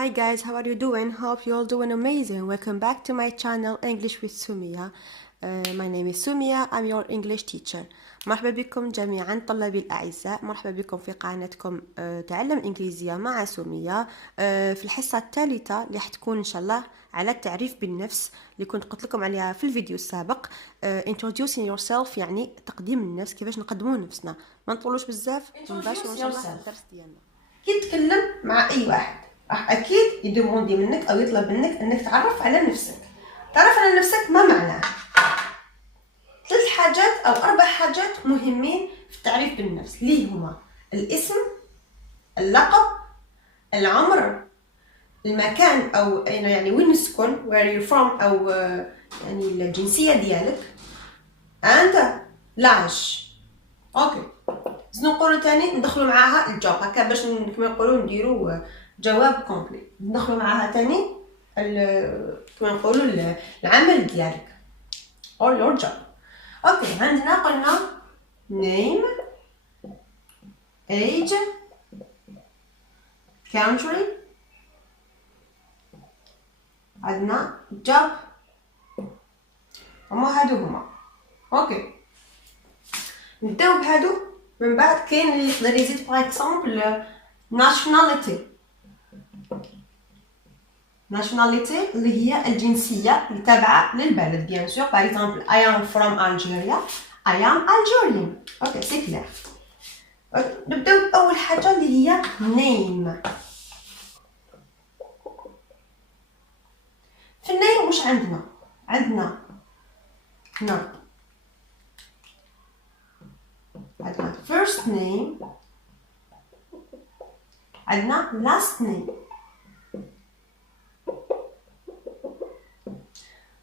Hi guys, how are you doing? Hope you all doing amazing. Welcome back to my channel English with Sumia. My name is Sumia. I'm your English teacher. مرحبا بكم جميعا طلابي الأعزاء. مرحبا بكم في قناتكم تعلم إنجليزية مع سمية. في الحصة الثالثة اللي حتكون إن شاء الله على التعريف بالنفس اللي كنت قلت لكم عليها في الفيديو السابق. Introducing yourself يعني تقديم النفس، كيفاش نقدموا نفسنا. ما نطولوش بزاف ونباشروا إن شاء الله الدرس ديالنا. كي تتكلم مع أي واحد راح أكيد يدوموندي منك أو يطلب منك أنك تعرف على نفسك. تعرف على نفسك ما معناه؟ 3 حاجات أو 4 حاجات مهمين في التعريف بالنفس اللي هما الاسم، اللقب، العمر، المكان أو يعني وين نسكن where you're from أو يعني الجنسية ديالك and l'âge. أوكي زنو نقولو تاني ندخلو معاها الجواب هكا باش كما يقولو نديرو جواب كومبلي. ندخلو معاها تاني كما نقولو العمل ديالك or your job. اوكي عندنا قلنا name, age, country، عندنا job، هادو هما. اوكي نبداو بهادو، من بعد كاين اللي يقدر يزيد باغ اكزومبل nationality اللي هي الجنسية اللي تابعة للبلد بيان سور. باغ اكزومبل I am from Algeria، I am Algerian. اوكي سي كلير. نبداو بأول حاجة اللي هي name. في النيم واش عندنا first name، عندنا last name.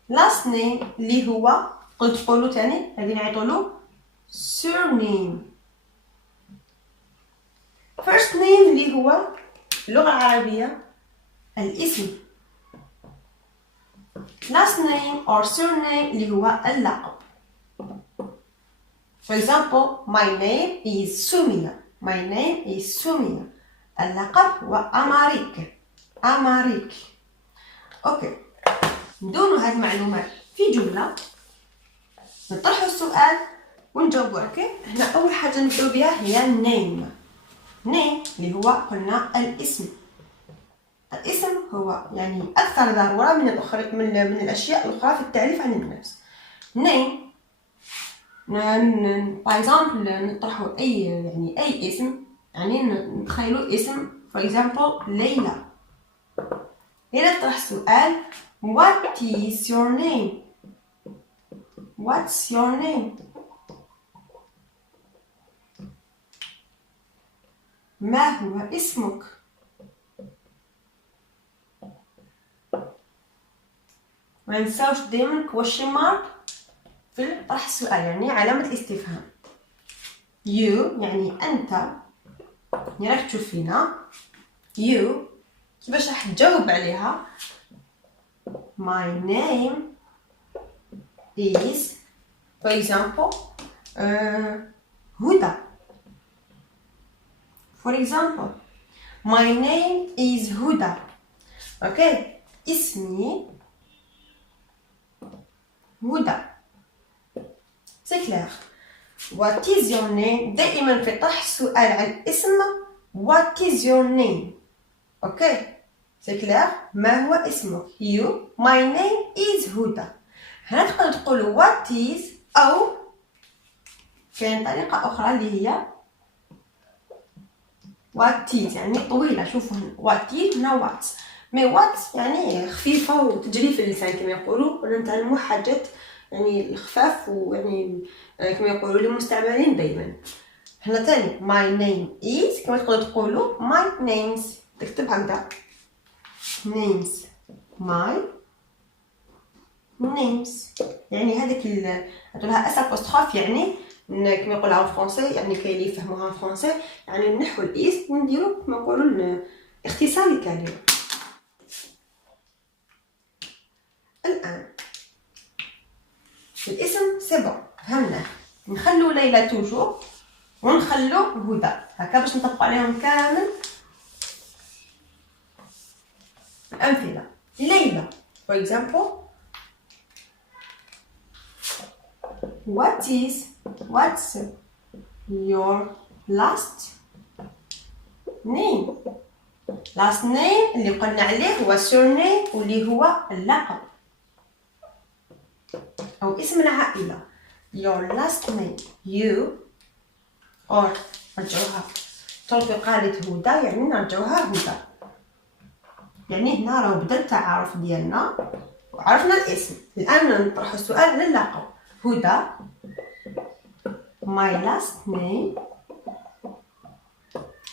last name اللي هو قلت تقولوا تاني غادي نعيطولو surname. first name اللي هو اللغة العربية الاسم. last name or surname اللي هو اللقب. for example my name is Sumia. اللقب هو أماريك. اوكي ندونو هاد المعلومات في جملة، نطرحو السؤال ونجاوبو. اوكي هنا اول حاجه نبداو بها هي name اللي هو قلنا الاسم هو يعني اكثر ضروره من الاشياء الاخرى في التعريف عن النفس. name باغ اكزومبل نطرحو اي اسم، يعني نتخيلوا اسم for example ليلى. هنا نطرح السؤال what is your name. what's your name؟ ما هو اسمك؟ ما ننساوش دائما question mark في طرح السؤال، يعني علامة الاستفهام. you يعني أنت، يعني راك تشوف فينا you كيفاش راح تجاوب عليها. my name is for example هدى. for example my name is هدى. اوكي اسمي هدى. سي كلير. what is your name دائما في طرح السؤال عن الاسم what is your name. اوكي سي كلير. ما هو اسمك؟ you my name is هدى. هنا تقدروا تقولوا what is او كاين طريقه اخرى اللي هي what is يعني طويله. شوفوا what is هنا what، مي what يعني خفيفه وتجري في اللسان كما يقولوا، ولا نتعلموا حاجات يعني الخفاف ويعني كما يقولوا للمستعملين دائما. هنا تاني my name is كما تقدروا تقولوا my names. تكتب هكذا names my names، يعني هذيك لها اس apostrophe، يعني كما يقولها بالفرنسي، يعني كاين اللي يفهموها بالفرنسي، يعني نحو الاس ونديرو كما يقولوا اختصار الكلمه. الان الاسم سي بون فهمناه، نخلو ليلى توجور ونخلو هدى هكا باش نطبقوا عليهم كامل أمثلة. ليلى. For example, what's your last name? last name اللي قلنا عليه هو surname واللي هو اللقب أو اسم العائلة. your last name. you or نرجعوها طلبي قالت هدى يعني نرجعوها هدى. يعني هنا راهو بدا التعارف ديالنا وعرفنا الاسم. الآن نطرح السؤال للقب. هدى. my last name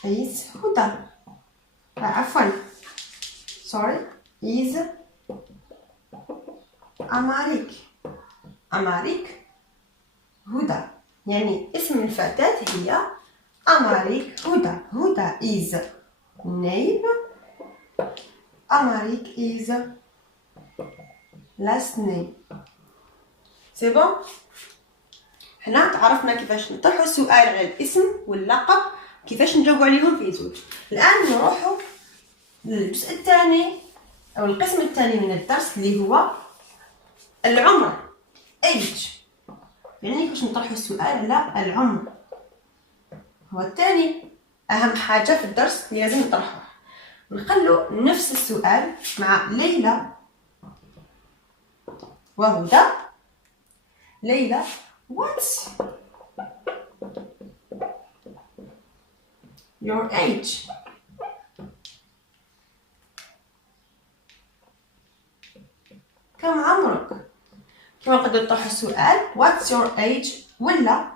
is هدى. عفوا sorry is أماريك. أماريك هدى يعني اسم الفتاة هي أماريك هدى. هدى is name. أماريك is last name. سي بون. حنا تعرفنا كيفاش نطرحوا السؤال على الاسم واللقب كيفاش نجاوبوا عليهم في زوج. الآن نروحوا للجزء الثاني أو القسم الثاني من الدرس اللي هو العمر. age يعني كيفاش نطرحوا السؤال على العمر. هو الثاني أهم حاجة في الدرس اللي لازم نطرحوه. نخلو نفس السؤال مع ليلى وهدى. ليلى what's your age? كم عمرك؟ كما نقدر نطرح السؤال what's your age ولا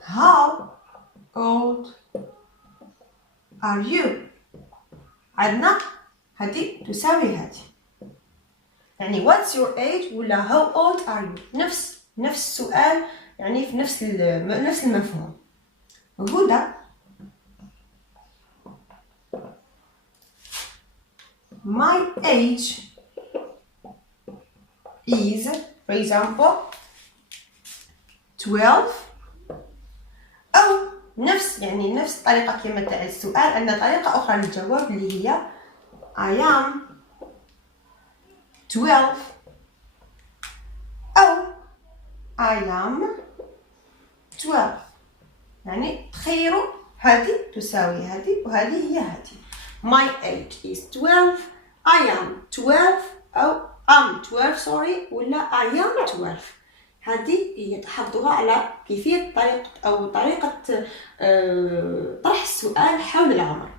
how old are you. عندنا هذه تساوي هذه يعني what's your age ولا how old are you نفس السؤال يعني في نفس المفهوم. هدى my age is for example 12 أو نفس الطريقة كما تاع السؤال. عندنا طريقة أخرى للجواب اللي هي I am 12 أو I am 12. يعني تخيروا هذه تساوي هذه وهذه هي هذه. My age is 12. I am 12 أو I'm 12 sorry ولا I am 12. هذه هي تحفظوها على كيفية طريقة طرح السؤال حول العمر.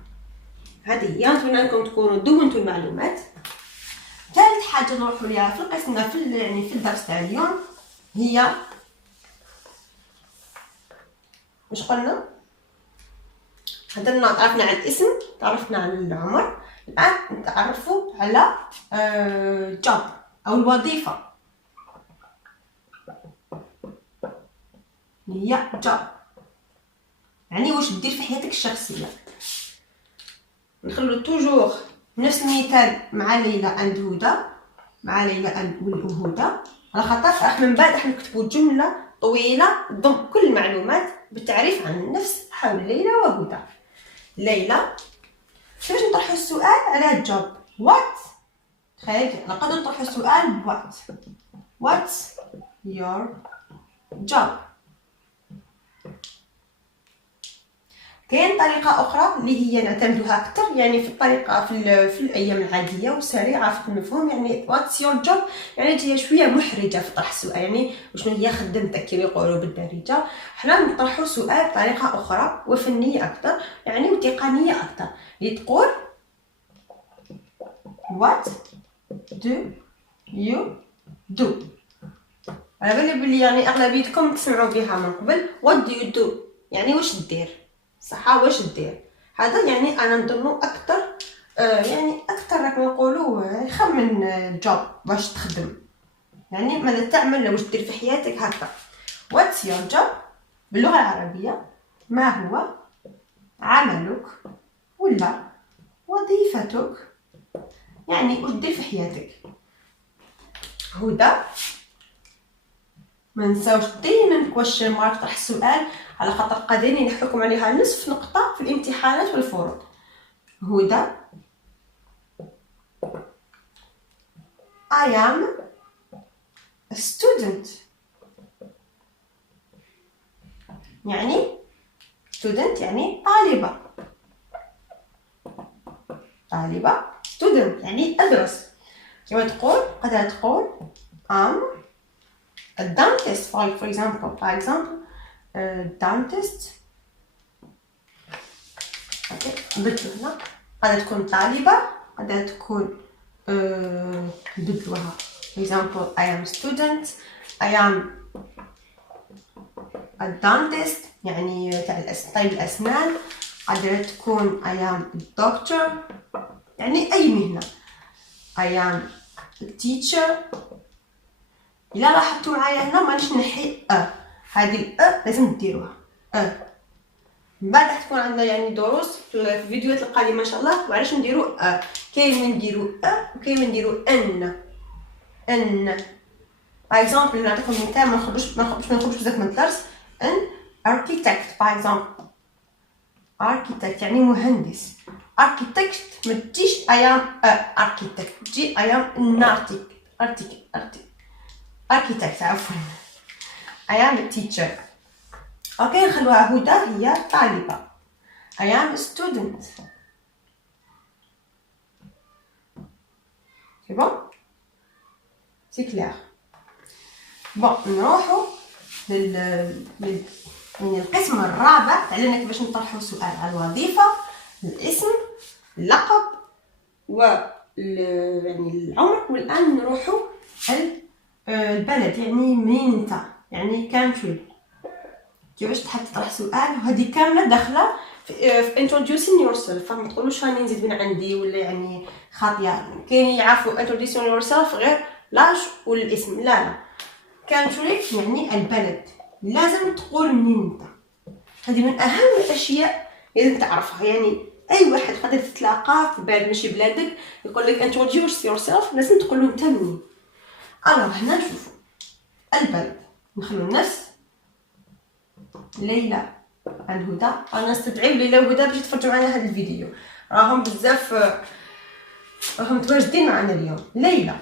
هذه هي. نتمنى أنكم تكونوا دونتوا المعلومات. ثالث حاجة نروحوا ليها في القسم في الدرس تاع اليوم هي واش قلنا؟ هدرنا تعرفنا على الاسم، تعرفنا على العمر. الآن نتعرفوا على job أو الوظيفة اللي هي job. يعني واش دير في حياتك الشخصية. نخلو توجور نفس المثال مع ليلى عند هدى، مع ليلى عند هدى، على خاطر راح من بعد راح نكتبوا جملة طويلة تضم كل المعلومات بالتعريف عن النفس حول ليلى وهدى. ليلى كيفاش نطرحوا السؤال على الجوب what. تخيل نقدر نطرحوا السؤال what's your job. كاين طريقه اخرى اللي هي نعتمدوها اكثر يعني في الطريقه في الايام العاديه وسريعه في المفهوم. يعني what's your job يعني هي شويه محرجه في طرح السؤال. يعني وشنو هي خدمتك كما يقولوا بالدارجه. حنا نطرحوا سؤال بطريقه اخرى وفنيه اكثر يعني وتقنيه اكثر اللي تقول what do you do. على بالي بلي يعني اغلبيتكم تسمعوا بها من قبل what do you do يعني واش دير صح. واش دير هذا يعني انا نظنوا اكثر يعني اكثر راك نقولوا يخمن جوب واش تخدم يعني ماذا تعمل واش دير في حياتك هكا. what's your job باللغه العربيه ما هو عملك ولا وظيفتك يعني واش دير في حياتك. هدى ما نساوش دائما كويشن مارك طرح السؤال على خاطر قادرين نحكم عليها نصف نقطه في الامتحانات والفروض. هدى I am a student. يعني student يعني طالبة. طالبة student يعني أدرس. كما تقول قد تقول I'm a dentist for example. dentist. بدلو هنا قد تكون طالبة قد تكون بدلوها. for example I am a student. I am a dentist يعني تاع طبيب الأسنان. قد تكون I am a doctor يعني أي مهنة. I am a teacher. إلا لاحظتوا معايا هنا مانيش نحي هذه لازم ديروها من بعد راح تكون عندنا يعني دروس في الفيديوهات القادمه ان شاء الله وعلاش نديرو كاين من نديرو وكاين من نديرو ان باغ اكزومبل نعطيكم مثال ما نخرجوش بزاف من الدرس. ان architect باغ اكزومبل architect يعني مهندس. architect ما تجيش I am architect تجي I am an architect عفوا. I am a teacher. اوكي نخلوها هدى هي طالبة. I am a student. C'est bon? C'est clair. bon نروحو من القسم الرابع. تعلمنا كيفاش نطرحو سؤال على الوظيفة، الاسم، اللقب يعني العمر. والآن نروحو البلد يعني منين انت يعني country. كيفاش تحب تطرح سؤال وهذه كامله داخله في introducing yourself. ما تقولوش راني نزيد من عندي ولا يعني خاطيه. كاين يعرفوا introducing yourself غير لاج والاسم. لا country يعني البلد. لازم تقول منين انت. هذه من اهم الاشياء لازم تعرفها. يعني اي واحد قادر تتلاقاه في بلد ماشي بلادك يقول لك introduce yourself لازم تقول له انت منين. هنا نشوفوا البلد. نخلو الناس ليلى عن هدى. انا نستدعي ليلى وهدى باش يتفرجوا معنا هذا الفيديو. راهم بزاف راهم متواجدين معنا اليوم. ليلى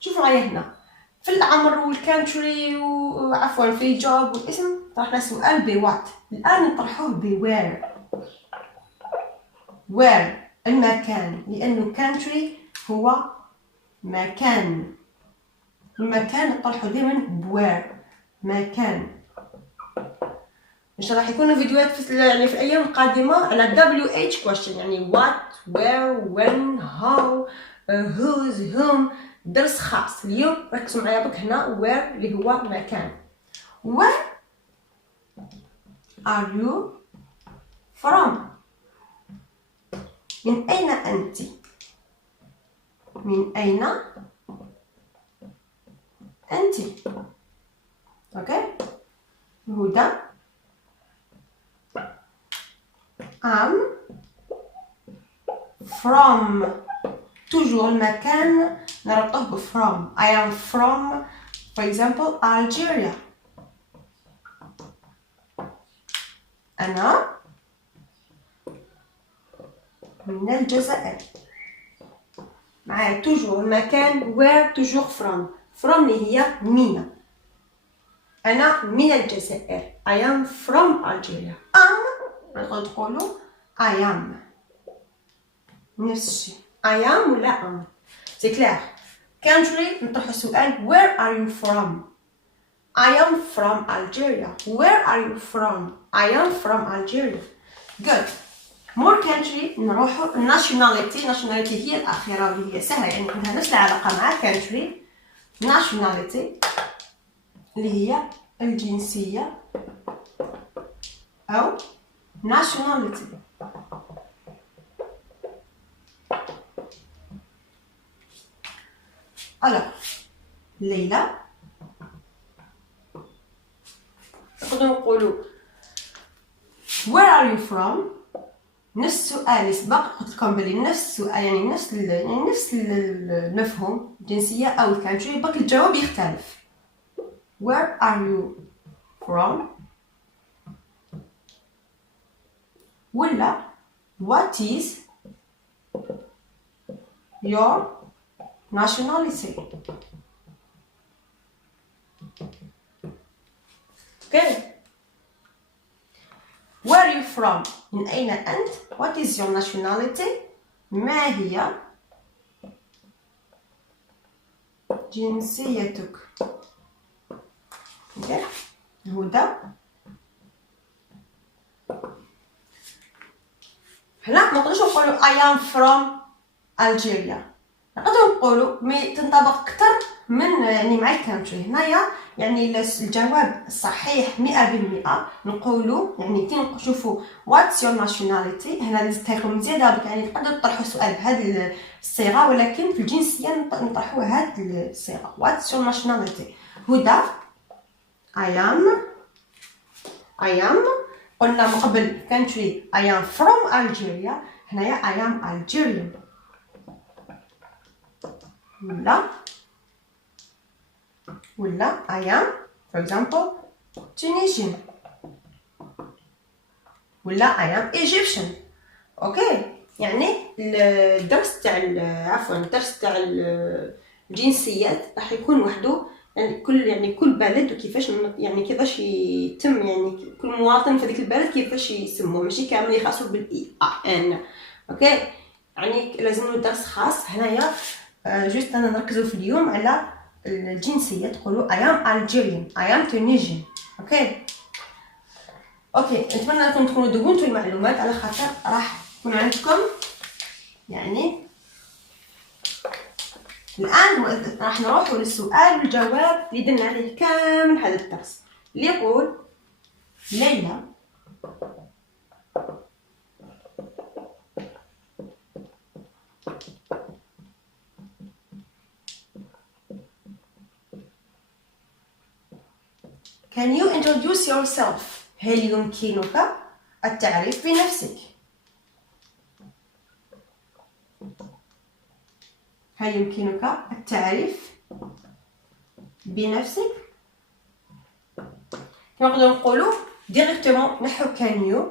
شوفوا معايا هنا في العمر والكانتري وعفوا في الجوب والاسم طرحنا سؤال بوات. الان نطرحوه بوير. وير المكان لانه كانتري هو مكان. المكان نطرحه دائما بوير مكان. ان شاء الله راح يكونوا فيديوهات في يعني في الايام القادمه على WH question يعني what where when how whose whom. درس خاص اليوم ركزوا معايا بك هنا where اللي هو مكان. where are you from. من اين انت. من اين انت. اوكي هدى I'm from. toujours المكان نربطه ب from. I am from for example Algeria. أنا من الجزائر. معايا toujours المكان where toujours from هي من. أنا من الجزائر. I am from Algeria. نقدر تقولوا I am نفس الشيء. I am ولا am. c'est clair. country نطرح السؤال where are you from. I am from Algeria. Where are you from. I am from Algeria. good. more country نروحوا nationality هي الأخيرة واللي هي سهلة يعني عندها نفس العلاقة مع country. nationality اللي هي الجنسية أو nationality. ليلى نقدر نقولوا where are you from. نفس السؤال اللي سبق قلت لكم بلي نفس السؤال يعني نفس المفهوم الجنسية أو الكانتري بق الجواب يختلف. where are you from ولا what is your nationality. Okay. Where are you from? من أين أنت? What is your nationality? ما هي جنسيتك؟ Okay. هدى. هنا ما نقدروش نقولوا I am from Algeria. نقدروا نقولوا مي تنطبق أكثر من يعني مع الكانتري. هنايا يعني الجواب الصحيح 100% نقولوا يعني كي نشوفوا what's your nationality. هنا نستخدم زيادة يعني نقدروا نطرحوا سؤال بهذه الصيغة، ولكن في الجنسية نطرحوا هذه الصيغة what's your nationality. هدى I am قلنا من قبل country I am from Algeria. هنايا I am Algerian. ولا I am for example Tunisian. ولا I am Egyptian. اوكي يعني الدرس تاع الدرس تاع الجنسيات راح يكون وحده، يعني كل بلد وكيفاش يعني كيفاش يتم يعني كل مواطن في ذيك البلد كيفاش يسموه، ماشي كامل يخاصوا بالاي ان. اوكي يعني لازم له درس خاص. هنايا جوست انا نركزوا في اليوم على الجنسيه. تقولوا I am Algerian I am Tunisian. اوكي نتمنى انكم تكونوا دونتوا المعلومات على خاطر راح يكون عندكم يعني. الان راح نروحوا للسؤال والجواب اللي درنا عليه كامل هذا الدرس، اللي يقول ليلى Can you introduce yourself? هل يمكنك التعريف بنفسك؟ هل يمكنك التعريف بنفسك؟ كما نقدروا نقولوا ديريكتومون نحو can you،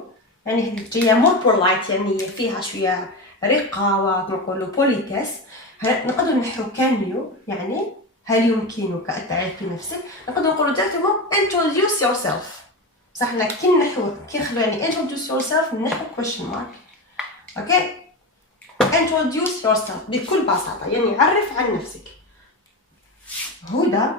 يعني هذه جايه مور بولايت يعني فيها شويه رقه وكما نقولوا بوليتيس. نقدروا نحو can you يعني هل يمكنك التعريف بنفسك. نقدروا نقولوا ديريكتومون introduce yourself. صح لكن نحو كي نخلو يعني introduce yourself نحو question mark. اوكي introduce yourself بكل بساطه يعني عرف عن نفسك. هدى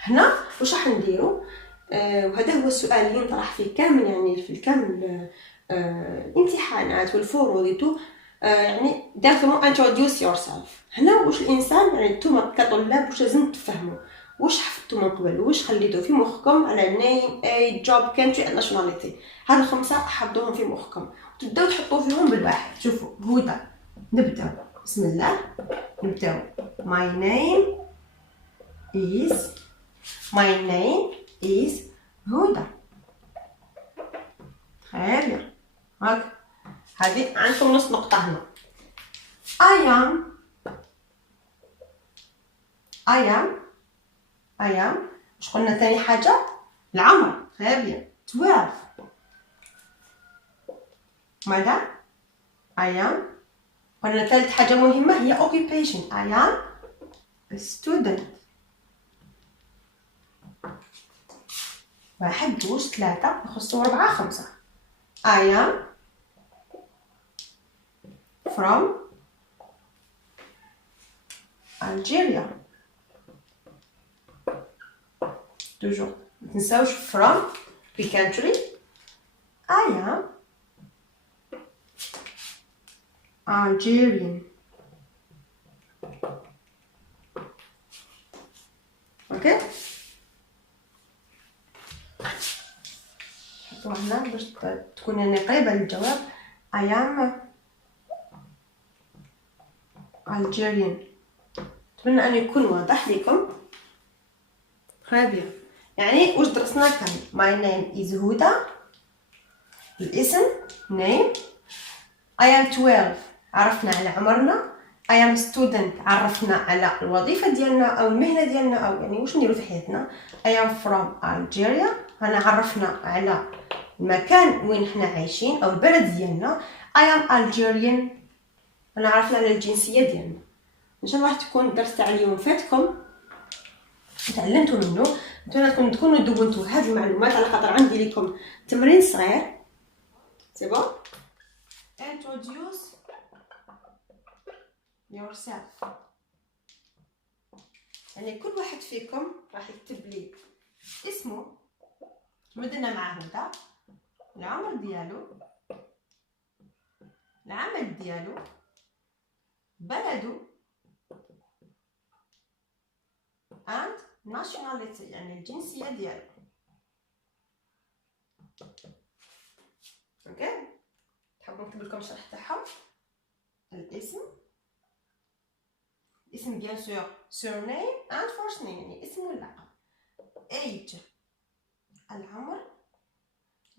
هنا واش راح نديرو وهذا هو السؤال اللي نطرح فيه كامل يعني في الكامل الامتحانات والفروض يعني ديريكتومون introduce yourself. هنا واش الانسان يعني نتوما كطلاب واش لازم تفهموا، واش حفظتوا من قبل، واش خليتوا في مخكم على name age job country and nationality. هاد الخمسه حفظوهم في مخكم وتبداو تحطوا فيهم بالواحد. شوفوا هدى نبداو بسم الله نبداو my name is هدى. خير هاك هذه عندكم نص نقطة هنا. I am واش قلنا ثاني حاجة العمر. خير بيان 12. ماذا I am قلنا ثالث حاجة مهمة هي occupation. I am a student. 1 2 3 يخصو 4 5. I am from Algeria. toujours متنساوش from في country. I am Algerian. اوكي حطوها هنا باش تكون يعني قريبة للجواب. I am Algerian. أتمنى أن يكون واضح لكم. خير يعني واش درسنا كان my name is هدى الاسم name. I am 12 عرفنا على عمرنا. I am student عرفنا على الوظيفة ديالنا أو المهنة ديالنا أو يعني واش نديرو في حياتنا. I am from Algeria هنا عرفنا على المكان وين حنا عايشين أو البلد ديالنا. I am Algerian انا عرفنا على الجنسيه ديالنا. ان شاء الله راح تكون الدرس تاع اليوم فاتكم تعلمتوا منه. نتمنى تكونوا دونتوا هذه المعلومات على خاطر عندي لكم تمرين صغير. سي بون. introduce yourself. يعني كل واحد فيكم راح يكتب لي اسمه كما درنا مع هدى، العمر ديالو، العمل ديالو، بلده and nationality يعني الجنسية ديالو. اوكي، تحبوا نكتب لكم الشرح تاعهم؟ الاسم بيان سور surname and first name يعني اسم واللقب. age العمر،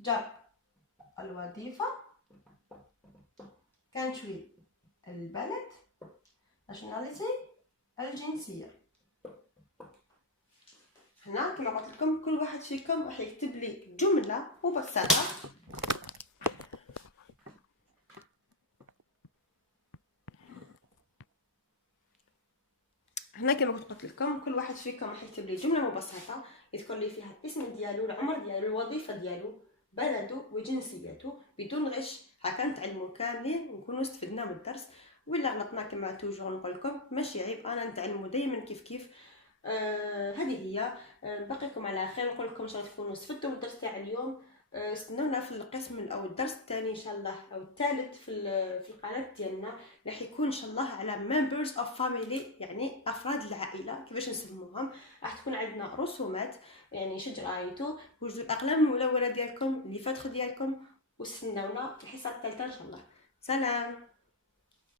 job الوظيفة، country البلد، nationality الجنسية. هنا كما قلت لكم كل واحد فيكم راح يكتب لي جملة مبسطة هنا كما قلت لكم كل واحد فيكم راح يكتب لي جملة مبسطة يذكر لي فيها الاسم ديالو، العمر ديالو، الوظيفة ديالو، بلده وجنسيته بدون غش. هكا نتعلموا كاملين ونكونوا استفدنا من الدرس. ولا غلطنا كما توجور نقول لكم ماشي عيب، انا نتعلموا دائما كيف هذه هي. نبقيكم على خير، نقول لكم ان شاء الله تكونوا استفدتوا من الدرس تاع اليوم. استنونا في القسم او الدرس الثاني ان شاء الله او الثالث في القناه ديالنا، راح يكون ان شاء الله على members of family يعني افراد العائله كيفاش نسموهم. راح تكون عندنا رسومات يعني شد رايتو، وجدوا الاقلام الملونه ديالكم اللي فاتخ ديالكم، واستنونا في الحصه الثالثه ان شاء الله. سلام.